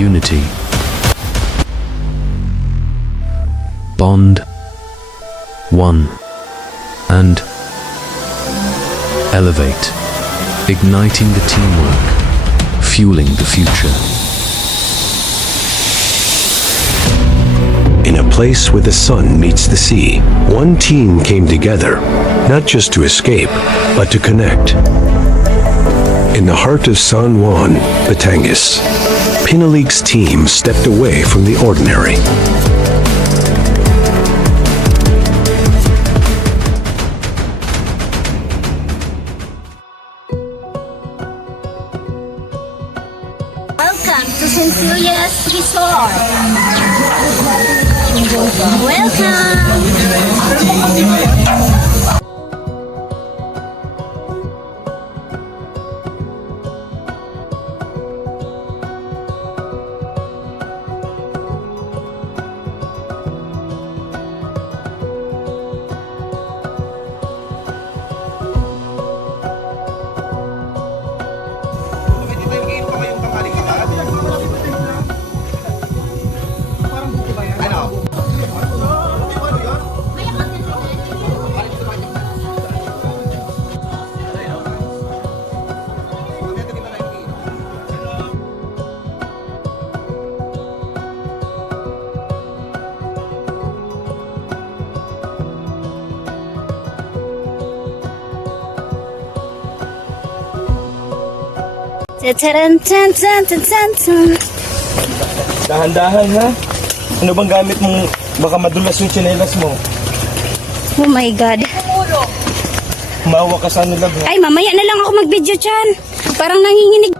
unity, bond, one, and elevate, igniting the teamwork, fueling the future. In a place where the sun meets the sea, one team came together, not just to escape, but to connect. In the heart of San Juan, Batangas, Pinalig's team stepped away from the ordinary. Welcome to Centuria's Resort. Welcome. Dahan-dahan ha. Ano bang gamit mong baka madulas yung tsinelas mo? Oh my God. Mawa ka sa nila bro. Ay, mamaya na lang ako mag-video dyan. Parang nanginginig.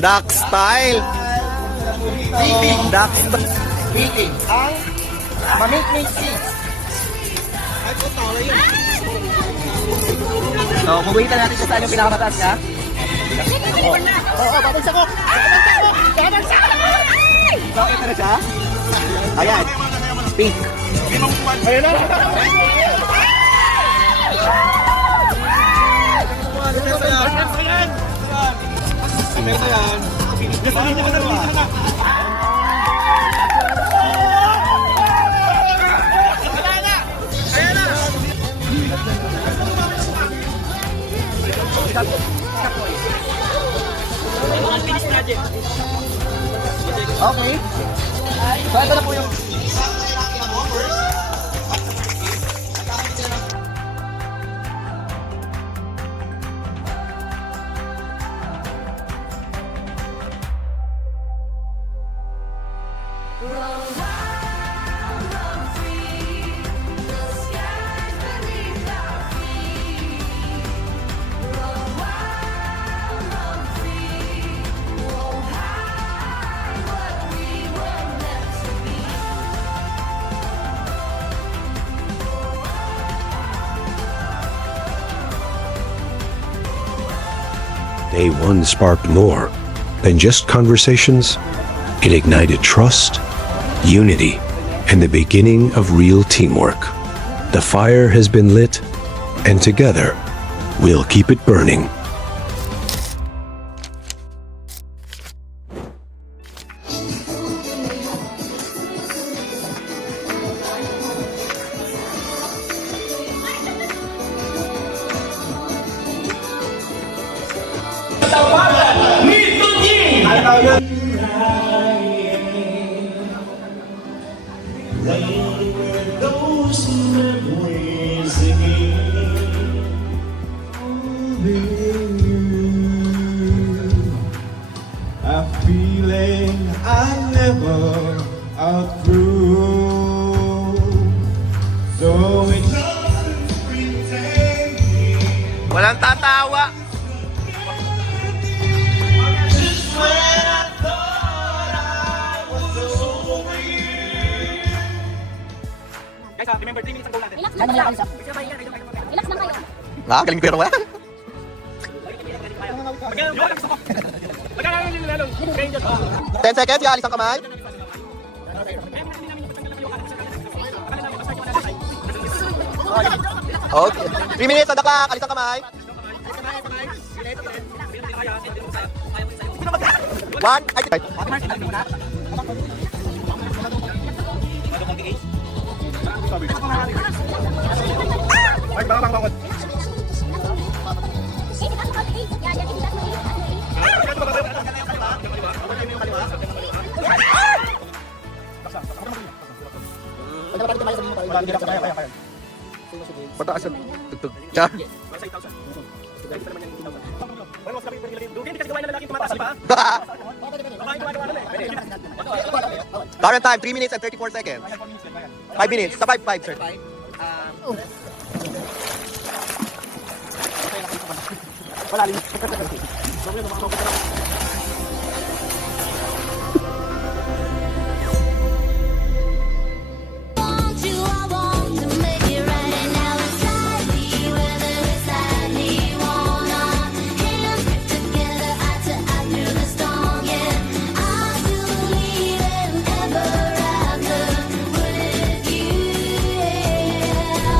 Duck style. Duck style. Meeting ang mamit-mixing. So, pupunta natin siya saan yung pinakamataas niya. Oo, babagsak ko! Babagsak ko! Bakit na siya? Ayan. Pink. Ayan na! Okay. So, ito na po yung... Day one sparked more than just conversations. It ignited trust, unity, and the beginning of real teamwork. The fire has been lit, and together, we'll keep it burning. After never outgrew. So it's Walang tatawa. Guys, remember 3 minutes ang goal natin. Relax lang kayo. Relax lang kayo. Galing pero wala. Magkakaroon 10 seconds, alis ang kamay. Okay. 3 minutes on the clock, alis ang kamay. 1, ay, pataas ang tugtog. Char. Current time, 3 minutes and 34 seconds. 5 minutes. Sa 5, sir. Want you, I want to make it right. And now it's slightly, whether it's slightly, want our hands together, eye to eye through the storm. Yeah, I still believe in ever after with you. Yeah.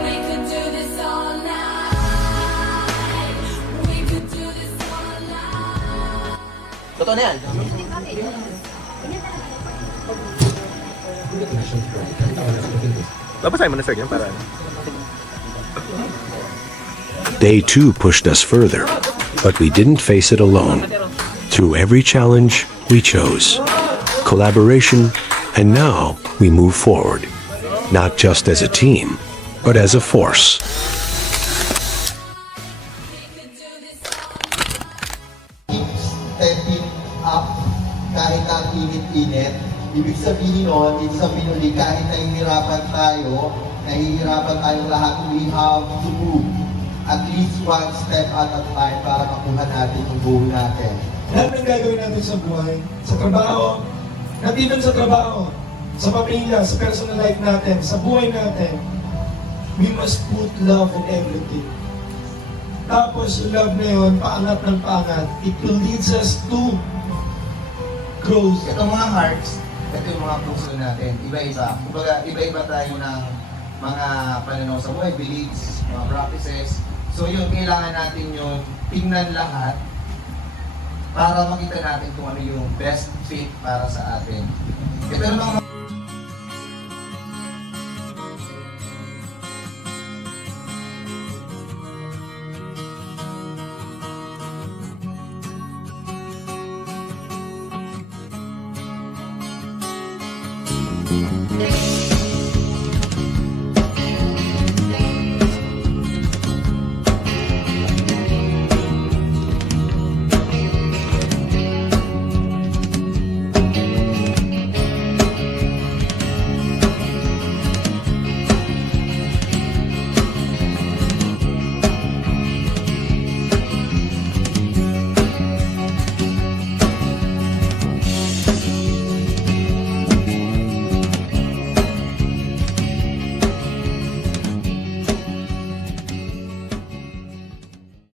We could do this all night. We could do this all night. Totoo na yan. Babasahin mo na, sir, yan para. Day 2 pushed us further, but we didn't face it alone. Through every challenge, we chose collaboration, and now we move forward, not just as a team, but as a force. Stepping up kahit ang init-init. Ibig sabihin nun, it's a pinuli, kahit nahihirapan tayong lahat, we have to move at least one step at a time para makuha natin yung goal natin. lahat ng gagawin natin sa buhay, sa trabaho, not even sa trabaho, sa pamilya, sa personal life natin, sa buhay natin, we must put love in everything. Tapos yung love na yun, paangat ng paangat, it will lead us to growth. Itong mga hearts, ito yung mga puso natin, iba-iba. Kumbaga, iba-iba tayo ng mga pananaw sa buhay, beliefs, mga practices. So yun, kailangan natin yung tingnan lahat para makita natin kung ano yung best fit para sa atin. Ito namang